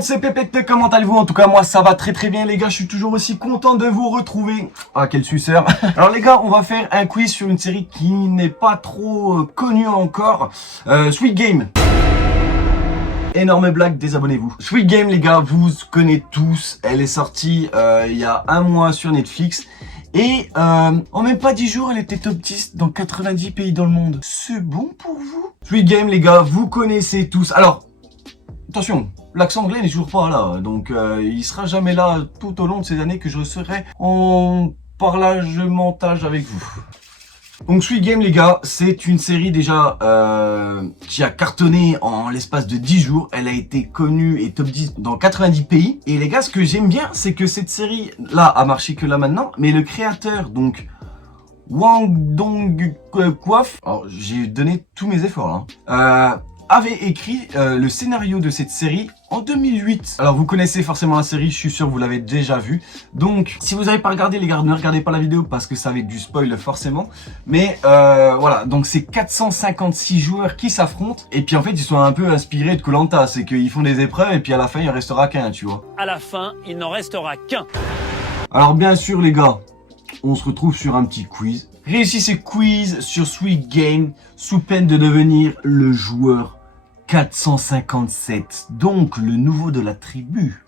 monde, c'est Pépette, comment allez-vous? En tout cas, moi ça va très bien les gars, je suis toujours aussi content de vous retrouver. Ah, quel suceur. Alors les gars, on va faire un quiz sur une série qui n'est pas trop connue encore. Squid Game. Énorme blague, désabonnez-vous. Squid Game les gars, vous connaissez tous, elle est sortie il y a un mois sur Netflix. Et en même pas 10 jours, elle était top 10 dans 90 pays dans le monde. C'est bon pour vous? Squid Game les gars, vous connaissez tous. Alors, attention, l'accent anglais n'est toujours pas là. Donc il sera jamais là tout au long de ces années que je serai en parlage-montage avec vous. Donc Squid Game les gars, c'est une série déjà qui a cartonné en l'espace de 10 jours. Elle a été connue et top 10 dans 90 pays. Et les gars, ce que j'aime bien, c'est que cette série là a marché que là maintenant. Mais le créateur, donc Wang Dong-kwaf, alors j'ai donné tous mes efforts là, avait écrit le scénario de cette série en 2008. Alors vous connaissez forcément la série, je suis sûr que vous l'avez déjà vue. Donc si vous n'avez pas regardé les gars, ne regardez pas la vidéo parce que ça va être du spoil forcément. Mais voilà, donc c'est 456 joueurs qui s'affrontent. Et puis en fait ils sont un peu inspirés de Koh-Lanta, c'est qu'ils font des épreuves et puis à la fin il en restera qu'un, tu vois. À la fin, il n'en restera qu'un. Alors bien sûr les gars, on se retrouve sur un petit quiz. Réussissez quiz sur Squid Game sous peine de devenir le joueur 457, donc le nouveau de la tribu.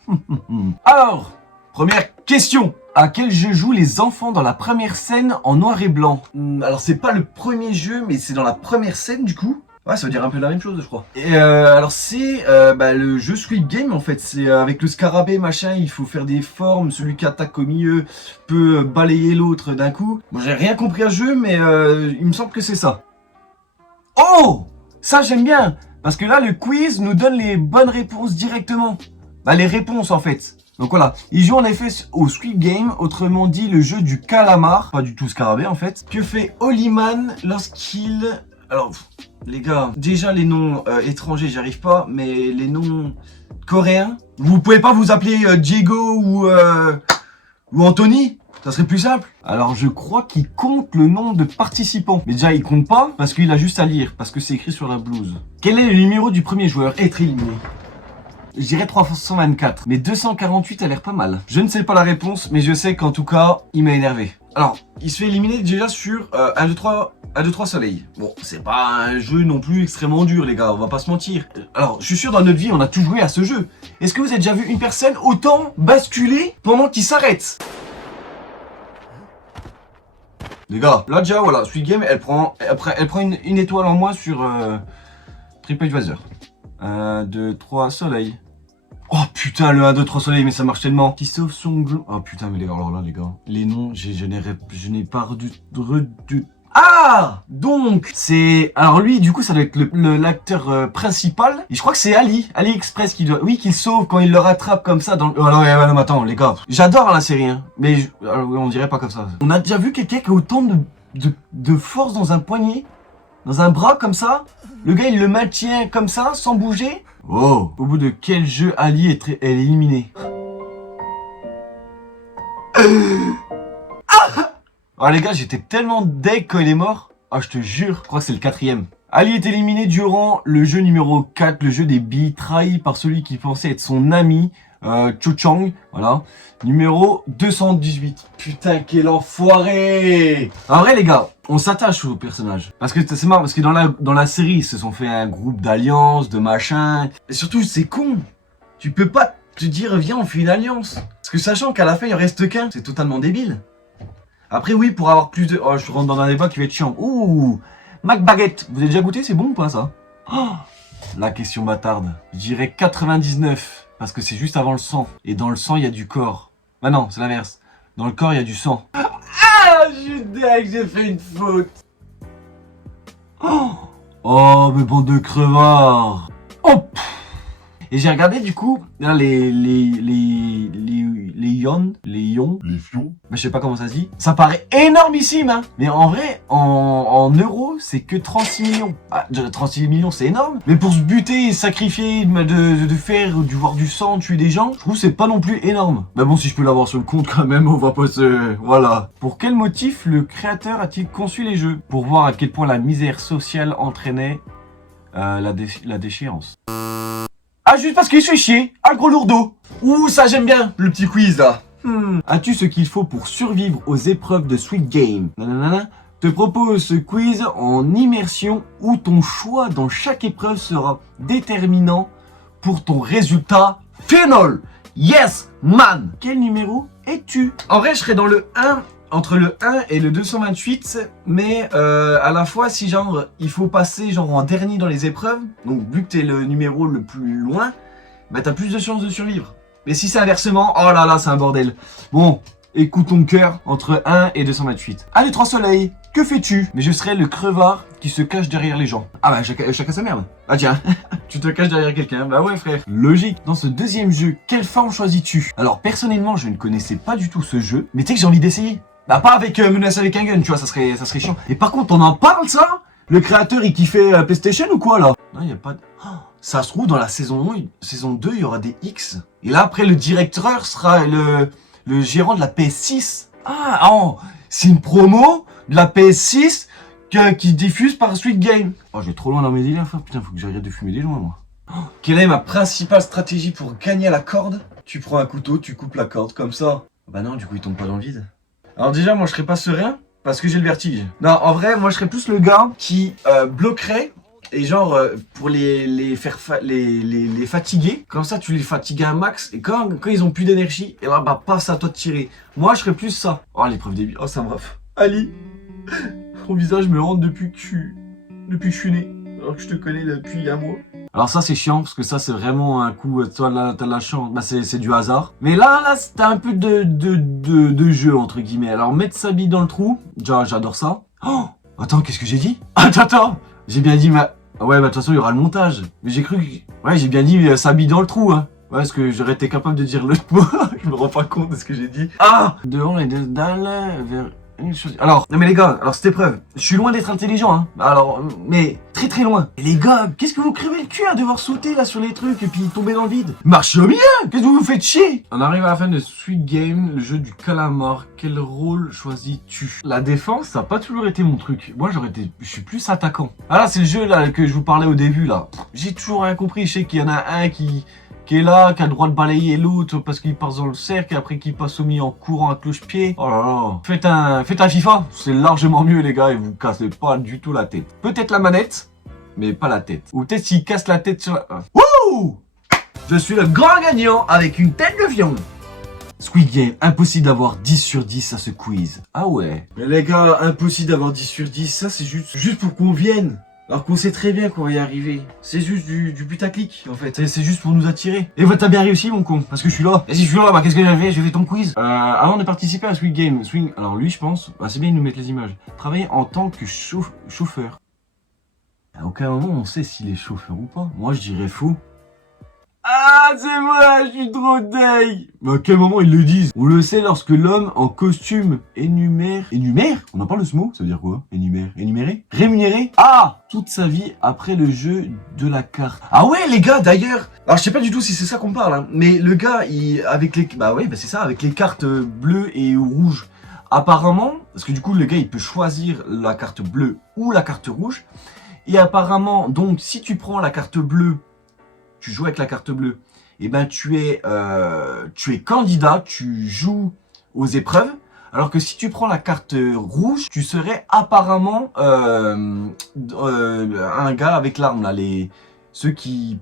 Alors, première question. À quel jeu jouent les enfants dans la première scène en noir et blanc? Alors c'est pas le premier jeu, mais c'est dans la première scène du coup. Ouais, ça veut dire un peu la même chose, je crois. Et alors c'est le jeu Squid Game en fait. C'est avec le scarabée machin, il faut faire des formes. Celui qui attaque au milieu peut balayer l'autre d'un coup. Bon, j'ai rien compris à ce jeu, mais il me semble que c'est ça. Oh, ça j'aime bien. Parce que là, le quiz nous donne les bonnes réponses directement. Bah, les réponses, en fait. Donc voilà, il joue en effet au Squid Game, autrement dit le jeu du calamar. Pas du tout scarabée, en fait. Que fait Hollyman lorsqu'il... Alors, les gars, déjà les noms étrangers, j'y arrive pas. Mais les noms coréens, vous pouvez pas vous appeler Diego ou Anthony? Ça serait plus simple. Alors je crois qu'il compte le nombre de participants. Mais déjà il compte pas parce qu'il a juste à lire. Parce que c'est écrit sur la blouse. Quel est le numéro du premier joueur être éliminé? Je dirais 324. Mais 248 a l'air pas mal. Je ne sais pas la réponse. Mais je sais qu'en tout cas il m'a énervé. Alors il se fait éliminer déjà sur 1, 2, 3... 1, 2, 3 soleil. Bon, c'est pas un jeu non plus extrêmement dur, les gars, on va pas se mentir. Alors, je suis sûr, dans notre vie, on a tous joué à ce jeu. Est-ce que vous avez déjà vu une personne autant basculer pendant qu'il s'arrête? Les gars, là déjà, voilà, Squid Game, elle prend une étoile en moins sur TripAdvisor. 1, 2, 3, soleil. Oh putain, le 1, 2, 3 soleil, mais ça marche tellement. Qui sauve son glou... Oh putain, mais les gars, alors là, les gars, les noms, je n'ai pas redu... Ah! Donc, c'est... Alors lui, du coup, ça doit être l'acteur principal. Et je crois que c'est Ali Express qui doit... Oui, qui sauve quand il le rattrape comme ça dans le... Oh non, non, attends, les gars. J'adore la série, hein. Mais on dirait pas comme ça. On a déjà vu quelqu'un qui a autant de force dans un poignet, dans un bras comme ça. Le gars, il le maintient comme ça, sans bouger. Oh! Au bout de quel jeu Ali est éliminé? Ah les gars, j'étais tellement deg quand il est mort. Ah je te jure, je crois que c'est le 4e. Ali est éliminé durant le jeu numéro 4, le jeu des billes, trahi par celui qui pensait être son ami, Cho Chang, voilà. Numéro 218. Putain, quel enfoiré! En vrai les gars, on s'attache aux personnages. Parce que c'est marrant, parce que dans la série, ils se sont fait un groupe d'alliances, de machin. Et surtout, c'est con. Tu peux pas te dire, viens, on fait une alliance. Parce que sachant qu'à la fin, il en reste qu'un, c'est totalement débile. Après oui, pour avoir plus de... Oh, je rentre dans un débat qui va être chiant. Ouh, McBaguette. Vous avez déjà goûté? C'est bon ou pas ça? Oh, la question bâtarde. Je dirais 99. Parce que c'est juste avant le sang. Et dans le sang, il y a du corps. Bah non, c'est l'inverse. Dans le corps, il y a du sang. Ah, je suis dingue, j'ai fait une faute. Oh, mais bande de crevards. Oh. Et j'ai regardé du coup, là, les fions, mais je sais pas comment ça se dit. Ça paraît énormissime, hein. Mais en vrai, en euros, c'est que 36 millions. Ah, 36 millions, c'est énorme. Mais pour se buter, sacrifier, de faire, voir du sang, tuer des gens, je trouve que c'est pas non plus énorme. Mais bon, si je peux l'avoir sur le compte quand même, on va pas se... Voilà. Pour quel motif le créateur a-t-il conçu les jeux? Pour voir à quel point la misère sociale entraînait la déchéance. Ah, juste parce qu'il se fait chier. Ah, le gros lourdeau. Ouh, ça j'aime bien, le petit quiz là. As-tu ce qu'il faut pour survivre aux épreuves de Squid Game? Nanana. Te propose ce quiz en immersion où ton choix dans chaque épreuve sera déterminant pour ton résultat final. Yes, man. Quel numéro es-tu? En vrai, je serais dans le 1, entre le 1 et le 228, mais à la fois, si genre, il faut passer genre en dernier dans les épreuves, donc vu que t'es le numéro le plus loin, bah t'as plus de chances de survivre. Mais si c'est inversement, oh là là, c'est un bordel. Bon, écoute ton cœur entre 1 et 228. Allez, 3 soleils, que fais-tu? Mais je serai le crevard qui se cache derrière les gens. Ah bah, chacun sa merde. Ah tiens, tu te caches derrière quelqu'un. Bah ouais, frère. Logique. Dans ce deuxième jeu, quelle forme choisis-tu? Alors, personnellement, je ne connaissais pas du tout ce jeu, mais tu sais que j'ai envie d'essayer. Bah pas avec menace avec un gun, tu vois, ça serait chiant. Et par contre, on en parle, ça? Le créateur, il kiffait PlayStation ou quoi, là? Non, il n'y a pas de... Oh, ça se trouve, dans la saison 1, saison 2, il y aura des X. Et là, après, le directeur sera le gérant de la PS6. Ah, oh, c'est une promo de la PS6 qui diffuse par Squid Game. Oh, je vais trop loin dans mes délires, putain, faut que j'arrête de fumer des joints, moi. Oh, quelle est ma principale stratégie pour gagner à la corde? Tu prends un couteau, tu coupes la corde, comme ça. Bah non, du coup, il tombe pas dans le vide. Alors déjà, moi, je serais pas serein, parce que j'ai le vertige. Non, en vrai, moi, je serais plus le gars qui bloquerait, et genre, pour les fatiguer. Comme ça, tu les fatigues à un max, et quand ils ont plus d'énergie, et là, bah, passe à toi de tirer. Moi, je serais plus ça. Oh, l'épreuve débile. Oh, ça me ref. Ali, ton visage me hante depuis que je suis né, alors que je te connais depuis un mois. Alors ça c'est chiant parce que ça c'est vraiment un coup, toi là t'as la chance, bah c'est du hasard. Mais là t'as un peu de jeu entre guillemets. Alors mettre sa bille dans le trou, j'adore ça. Oh, attends, qu'est-ce que j'ai dit? Attends, j'ai bien dit ouais bah de toute façon il y aura le montage. Mais j'ai cru que, ouais j'ai bien dit sa bille dans le trou hein. Ouais, parce que j'aurais été capable de dire le mot, je me rends pas compte de ce que j'ai dit. Ah, devant les deux dalles vers... Alors, non mais les gars, alors cette épreuve, je suis loin d'être intelligent, hein. Alors, mais très loin. Et les gars, qu'est-ce que vous crevez le cul à devoir sauter là sur les trucs et puis tomber dans le vide? Marche bien. Qu'est-ce que vous faites chier? On arrive à la fin de Squid Game, le jeu du calamar. Quel rôle choisis-tu? La défense, ça a pas toujours été mon truc. Moi, je suis plus attaquant. Ah là, c'est le jeu là que je vous parlais au début là. J'ai toujours rien compris. Je sais qu'il y en a un qui est là, qui a le droit de balayer l'autre parce qu'il passe dans le cercle et après qu'il passe au milieu en courant à cloche-pied. Oh là là. Faites un FIFA, c'est largement mieux les gars et vous cassez pas du tout la tête. Peut-être la manette, mais pas la tête. Ou peut-être s'il casse la tête sur la... Wouh! Je suis le grand gagnant avec une tête de viande. Squid Game, impossible d'avoir 10 sur 10 à ce quiz. Ah ouais. Mais les gars, impossible d'avoir 10 sur 10, ça c'est juste pour qu'on vienne. Alors qu'on sait très bien qu'on va y arriver. C'est juste du putaclic en fait. C'est juste pour nous attirer. Et t'as bien réussi mon con. Parce que je suis là. Et si je suis là, bah qu'est-ce que j'ai fait? J'ai fait ton quiz. Avant de participer à Squid Game, alors lui je pense, bah, c'est bien de nous mettre les images. Travailler en tant que chauffeur. À aucun moment on sait s'il est chauffeur ou pas. Moi je dirais faux. Ah, c'est vrai, je suis trop deg. Mais à quel moment ils le disent? On le sait lorsque l'homme en costume énumère... Énumère? On en parle de ce mot? Ça veut dire quoi? Énumère? Énumérer? Rémunérer? Ah! Toute sa vie après le jeu de la carte. Ah ouais, les gars, d'ailleurs... Alors, je sais pas du tout si c'est ça qu'on parle, hein, mais le gars, avec les... Bah ouais, bah c'est ça, avec les cartes bleues et rouges. Apparemment, parce que du coup, le gars, il peut choisir la carte bleue ou la carte rouge. Et apparemment, donc, si tu prends la carte bleue, tu joues avec la carte bleue, et ben tu es candidat, tu joues aux épreuves, alors que si tu prends la carte rouge, tu serais apparemment un gars avec l'arme là, ceux qui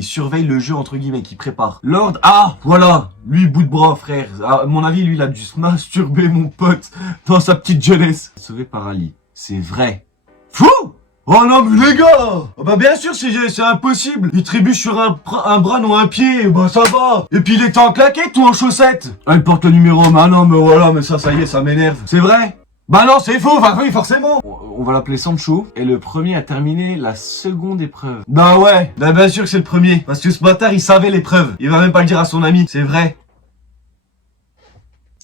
surveillent le jeu entre guillemets, qui préparent. Lord, ah voilà, lui bout de bras frère, à mon avis lui il a dû se masturber mon pote dans sa petite jeunesse. Sauvé par Ali, c'est vrai. Fou! Oh non mais les gars, oh bah bien sûr c'est impossible. Il trébuche sur un bras non un pied, bah ça va. Et puis il était en claquette ou en chaussettes. Ah il porte le numéro, mais non mais voilà, mais ça y est, ça m'énerve. C'est vrai? Bah non c'est faux, enfin oui forcément. On va l'appeler Sancho, et le premier a terminé la seconde épreuve. Bah ouais, bah bien sûr que c'est le premier. Parce que ce bâtard il savait l'épreuve, il va même pas le dire à son ami, c'est vrai.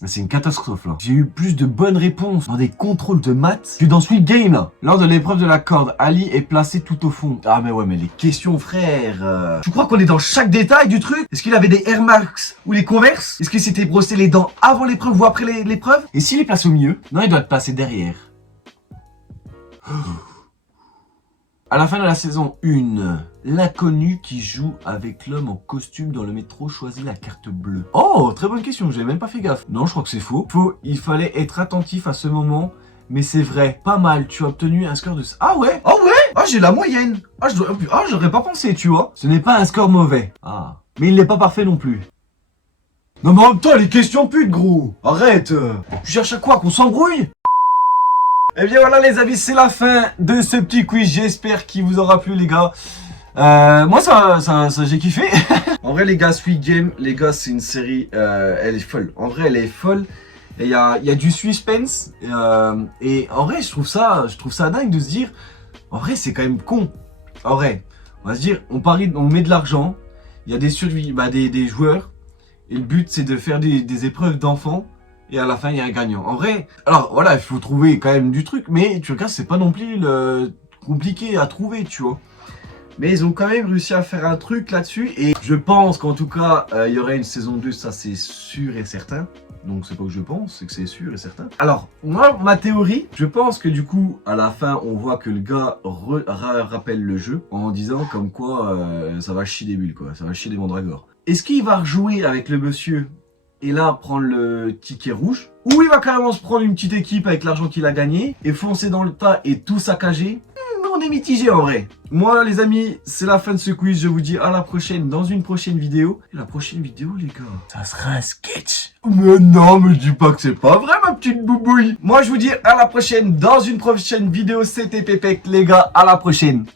C'est une catastrophe là. J'ai eu plus de bonnes réponses dans des contrôles de maths que dans Squid Game là. Lors de l'épreuve de la corde, Ali est placé tout au fond. Ah mais ouais mais les questions frère. Tu crois qu'on est dans chaque détail du truc? Est-ce qu'il avait des Air Max ou les Converse? Est-ce qu'il s'était brossé les dents avant l'épreuve ou après l'épreuve? Et s'il est placé au milieu? Non, il doit être placé derrière. À la fin de la saison 1, L'inconnu qui joue avec l'homme en costume dans le métro choisit la carte bleue. Oh, très bonne question, j'avais même pas fait gaffe. Non, je crois que c'est faux. Il fallait être attentif à ce moment, mais c'est vrai. Pas mal, tu as obtenu un score de... Ah ouais? Ah ouais? Ah, j'ai la moyenne. Ah, j'aurais pas pensé, tu vois. Ce n'est pas un score mauvais. Ah. Mais il n'est pas parfait non plus. Non mais en même temps, les questions putes, gros. Arrête. Tu cherches à quoi? Qu'on s'embrouille? Eh bien voilà les amis, c'est la fin de ce petit quiz. J'espère qu'il vous aura plu les gars. Moi ça j'ai kiffé. En vrai les gars, Squid Game, les gars c'est une série, elle est folle. En vrai elle est folle. Et il y a du suspense. Et en vrai je trouve ça dingue de se dire, en vrai c'est quand même con. En vrai, on va se dire, on parie, on met de l'argent. Il y a des joueurs. Et le but c'est de faire des épreuves d'enfants. Et à la fin, il y a un gagnant. En vrai, alors voilà, il faut trouver quand même du truc, mais tu regardes, c'est pas non plus compliqué à trouver, tu vois. Mais ils ont quand même réussi à faire un truc là-dessus. Et je pense qu'en tout cas, il y aurait une saison 2, ça c'est sûr et certain. Donc c'est pas que je pense, c'est que c'est sûr et certain. Alors, moi, ma théorie, je pense que du coup, à la fin, on voit que le gars rappelle le jeu en disant comme quoi ça va chier des bulles, quoi. Ça va chier des mandragores. Est-ce qu'il va rejouer avec le monsieur et là prendre le ticket rouge, ou il va carrément se prendre une petite équipe avec l'argent qu'il a gagné et foncer dans le tas et tout saccager? On est mitigé en vrai. Moi les amis, c'est la fin de ce quiz, je vous dis à la prochaine dans une prochaine vidéo. Et la prochaine vidéo les gars, ça sera un sketch. Mais non, me dis pas que c'est pas vrai ma petite boubouille. Moi je vous dis à la prochaine dans une prochaine vidéo, c'était Pépec les gars, à la prochaine.